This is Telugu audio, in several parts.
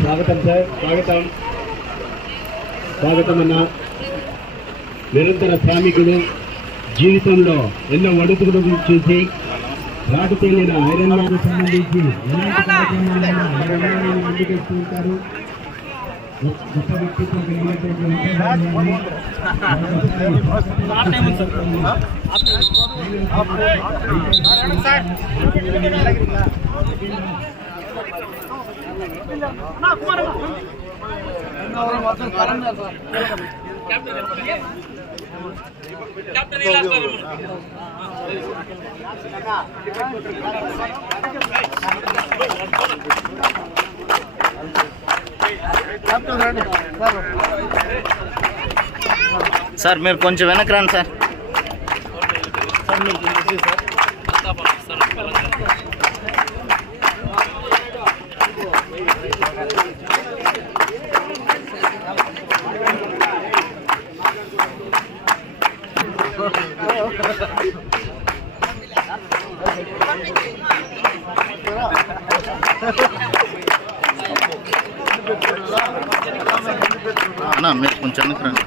స్వాగతం సార్, స్వాగతం స్వాగతం అన్న. నిరంతర శ్రామికుడు, జీవితంలో ఎన్నో ఒడుకులు చూసి రాటు తేలిన ఐరన్ మ్యాన్కు సంబంధించి ఎలాంటి కార్యక్రమాలను ముందుకేస్తూ ఉంటారు. గొప్ప వ్యక్తిత్వం కలిగినటువంటి సార్ మీరు కొంచెం వెనక్కి రండి సార్. అన్నా మీరు కొంచెం వెనక్కి రండి.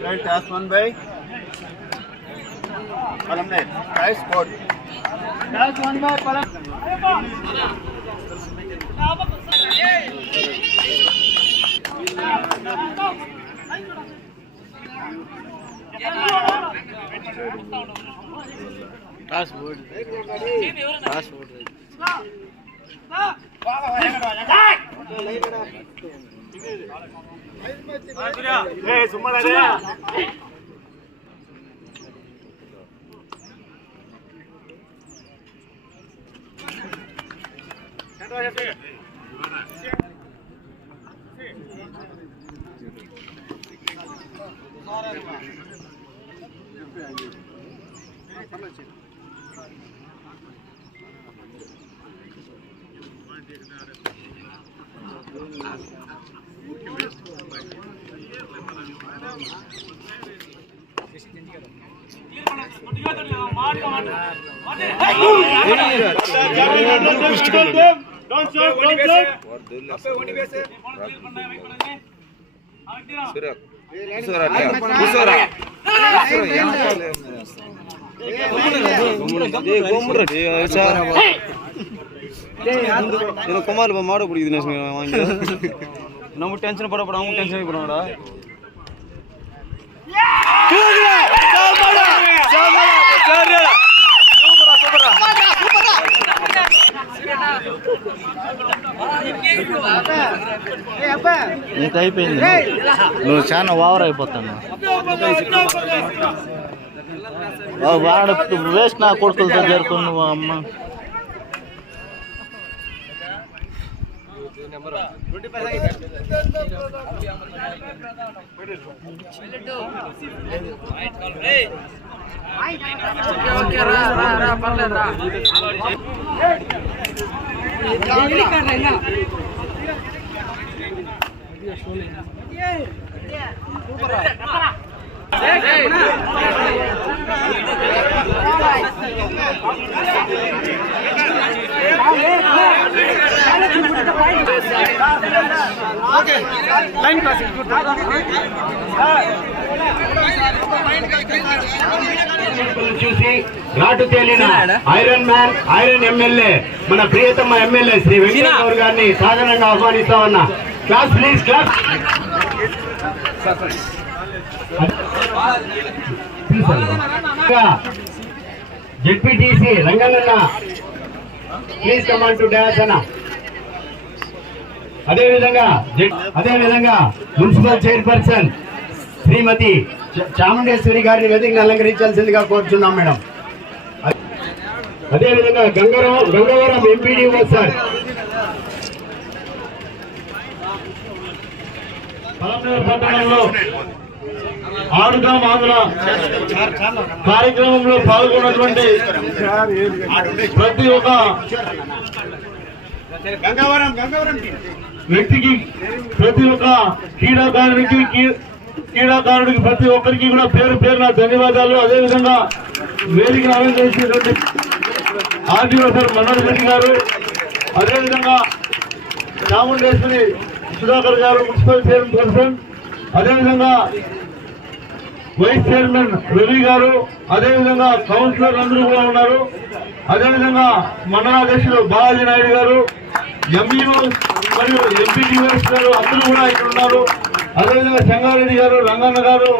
Right, task 1 by Palamne. Price code. Task 1 by Palam. Task board. Task board. Hey, Sumala de. Kumar ಮಾಡಬಿಡಿದೀನಿ ನಮ್ಗೆ ಟೆನ್ಷನ್ ಪಡಬೇಡ, ಅವ್ನು ಟೆನ್ಷನ್ ಬಿಡೋಣ. నీకు అయిపోయింది, నువ్వు చాలా ఓవర్ అయిపోతాను. వాడు వేస్ట్ నా కొడుకులతో చేరుకుని నువ్వు అమ్మ. చూసి రాటు తేలిన ఐరన్ మ్యాన్, ఐరన్ ఎమ్మెల్యే, మన ప్రియతమ ఎమ్మెల్యే శ్రీ వెంకటేశ్వర గారిని సాధారణంగా ఆహ్వానిస్తా ఉన్నా. Class please class. ZPTC Ranganna please command to dance అన్న. అదేవిధంగా మున్సిపల్ చైర్పర్సన్ శ్రీమతి చాముండేశ్వరి గారిని వేదికను అలంకరించాల్సిందిగా కోరుచున్నాం మేడం. అదేవిధంగా గంగవరం ఎంపీడీఓ సార్, పట్టణంలో ఆడుగా మాదుల కార్యక్రమంలో పాల్గొన్నటువంటి ప్రతి ఒక్క వ్యక్తికి, ప్రతి ఒక్క క్రీడాకారుడికి ప్రతి ఒక్కరికి కూడా పేరు పేరున ధన్యవాదాలు. అదేవిధంగా వేదికను అలంకరించినటువంటి ఆర్డీఓ సార్ మనోజ్ రెడ్డి గారు, అదేవిధంగా చాముండేశ్వరి సుధాకర్ గారు మున్సిపల్ చైర్పర్సన్, అదేవిధంగా వైస్ చైర్మన్ రవి గారు, అదేవిధంగా కౌన్సిలర్ అందరూ కూడా ఉన్నారు. అదేవిధంగా మండలాధ్యక్షులు బాలాజీ నాయుడు గారు, ఎంఈఓ మరియు ఎంపీడీఓస్ గారు అందరూ కూడా ఇక్కడ ఉన్నారు. అదేవిధంగా సంగారెడ్డి గారు, రంగన్న గారు,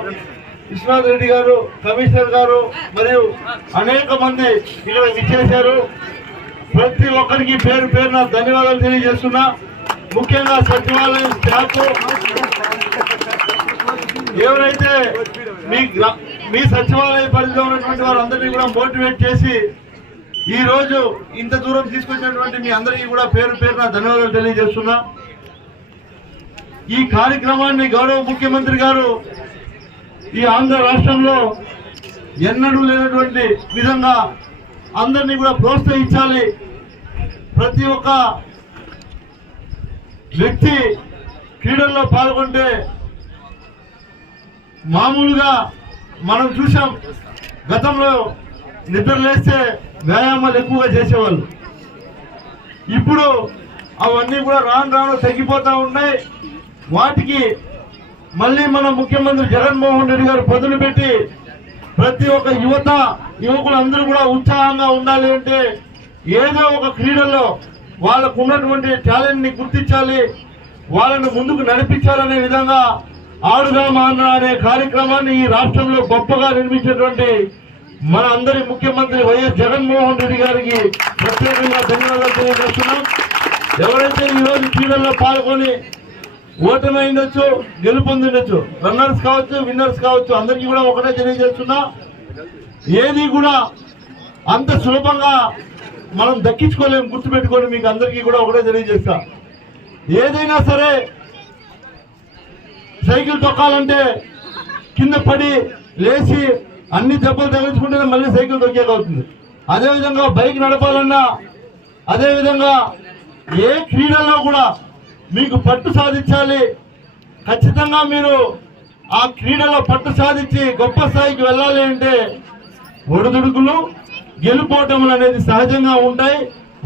విశ్వనాథ్ రెడ్డి గారు, కమిషనర్ గారు మరియు అనేక మంది ఇక్కడ విచ్చేశారు. ప్రతి ఒక్కరికి పేరు పేరున ధన్యవాదాలు తెలియజేస్తున్నా. ముఖ్యంగా సచివాలయం స్టాఫ్ ఎవరైతే మీ సచివాలయ పరిధిలో ఉన్నటువంటి వారందరినీ కూడా మోటివేట్ చేసి ఈ రోజు ఇంత దూరం తీసుకొచ్చినటువంటి మీ అందరికీ కూడా పేరు పేరున ధన్యవాదాలు తెలియజేస్తున్నా. ఈ కార్యక్రమాన్ని గౌరవ ముఖ్యమంత్రి గారు ఈ ఆంధ్ర రాష్ట్రంలో ఎన్నడూ లేనటువంటి విధంగా అందరినీ కూడా ప్రోత్సహించాలి. ప్రతి ఒక్క వ్యక్తి క్రీడల్లో పాల్గొంటే మామూలుగా మనం చూసాం, గతంలో నిద్రలేస్తే వ్యాయామాలు ఎక్కువగా చేసేవాళ్ళు. ఇప్పుడు అవన్నీ కూడా రాను రాను తగ్గిపోతూ ఉన్నాయి. వాటికి మళ్ళీ మన ముఖ్యమంత్రి జగన్మోహన్ రెడ్డి గారు పదులు పెట్టి ప్రతి ఒక్క యువకులు అందరూ కూడా ఉత్సాహంగా ఉండాలి అంటే ఏదో ఒక క్రీడల్లో వాళ్ళకు ఉన్నటువంటి టాలెంట్ ని గుర్తించాలి, వాళ్ళను ముందుకు నడిపించాలనే విధంగా ఆడుగా మాన అనే కార్యక్రమాన్ని ఈ రాష్ట్రంలో గొప్పగా నిర్మించినటువంటి మన అందరి ముఖ్యమంత్రి వైఎస్ జగన్మోహన్ రెడ్డి గారికి ప్రత్యేకంగా ధన్యవాదాలు తెలియజేస్తున్నాం. ఎవరైతే ఈ రోజు క్రీడల్లో పాల్గొని ఓటమి అయిండొచ్చు, గెలుపొందిండొచ్చు, రన్నర్స్ కావచ్చు, విన్నర్స్ కావచ్చు, అందరికీ కూడా ఒకటే తెలియజేస్తున్నా, ఏది కూడా అంత సులభంగా మనం దక్కించుకోలేము. గుర్తుపెట్టుకొని మీకు అందరికీ కూడా ఒకటే తెలియజేస్తా, ఏదైనా సరే సైకిల్ తొక్కాలంటే కింద పడి లేచి అన్ని దెబ్బలు తగిలించుకుంటేనే మళ్ళీ సైకిల్ తొక్కేకవుతుంది. అదేవిధంగా బైక్ నడపాలన్నా, అదేవిధంగా ఏ క్రీడల్లో కూడా మీకు పట్టు సాధించాలి. ఖచ్చితంగా మీరు ఆ క్రీడలో పట్టు సాధించి గొప్ప స్థాయికి వెళ్ళాలి అంటే ఒడిదుడుకులు, గెలుపోవటములు అనేది సహజంగా ఉంటాయి.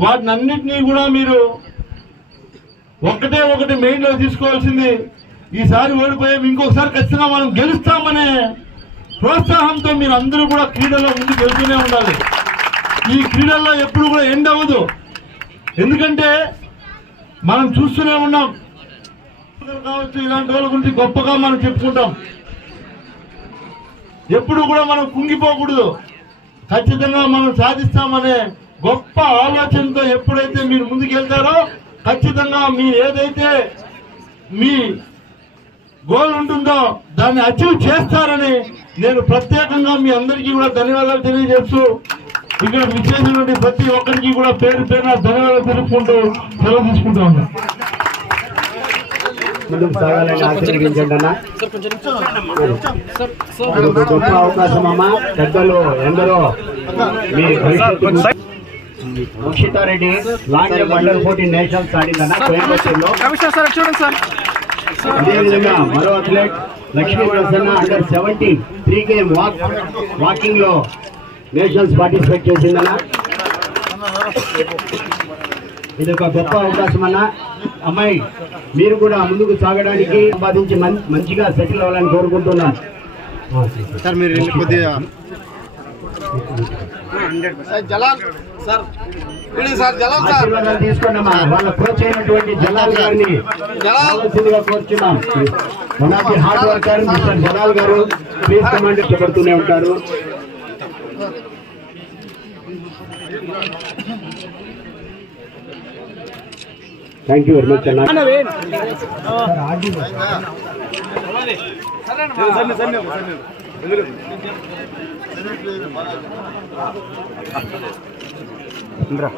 వాటిని అన్నింటినీ కూడా మీరు ఒకటి మెయిన్ లో తీసుకోవాల్సింది, ఈసారి ఓడిపోయాం, ఇంకొకసారి ఖచ్చితంగా మనం గెలుస్తామనే ప్రోత్సాహంతో మీరు అందరూ కూడా క్రీడలో ముందుకు వెళ్తూనే ఉండాలి. ఈ క్రీడల్లో ఎప్పుడు కూడా ఎండ్ అవ్వదు. ఎందుకంటే మనం చూస్తూనే ఉన్నాం కావచ్చు, ఇలాంటి వాళ్ళ గురించి గొప్పగా మనం చెప్పుకుంటాం. ఎప్పుడు కూడా మనం కుంగిపోకూడదు. ఖచ్చితంగా మనం సాధిస్తామనే గొప్ప ఆలోచనతో ఎప్పుడైతే మీరు ముందుకు వెళ్తారో ఖచ్చితంగా మీరు ఏదైతే మీ గోల్ ఉంటుందో దాన్ని అచీవ్ చేస్తారని నేను ప్రత్యేకంగా మీ అందరికీ కూడా ధన్యవాదాలు తెలియజేస్తూ ఇక్కడ విచ్చేసినటువంటి ప్రతి ఒక్కరికి కూడా పేరు పేరున ధన్యవాదాలు తెలుపుకుంటూ సెలవు తీసుకుంటా ఉన్నా. ముందుకు సాగాలని ఆశీర్వదించండి అన్న. గొప్ప అవకాశం అమ్మా. పెద్దలు ఎందరో మీ ముక్షితారెడ్డి లాంగ్ జంప్ అండర్ 14 నేషనల్స్ ఆడిందన్న కోయంబత్తూరులో. అదేవిధంగా మరో athlete Lakshmi Prasanna under 17 3 walking లో నేషనల్స్ పార్టిసిపేట్ చేసిందన్న. ఇది ఒక గొప్ప అవకాశం అన్న. అమ్మాయి మీరు కూడా ముందుకు సాగడానికి సంపాదించి మంచిగా సెటిల్ అవ్వాలని కోరుకుంటున్నాను. ఆశీర్వాదాలు తీసుకున్నామా వాళ్ళ కోచ్ అయినటువంటి జలాల్ గారిని కావాల్సిందిగా కోరుచున్నాం. One of the hard worker mister Jalal గారు ప్లీజ్ కమాండ్ పడుతూనే ఉంటారు. థ్యాంక్ యూ వెరీ మచ్ అన్న. ఇంద్రా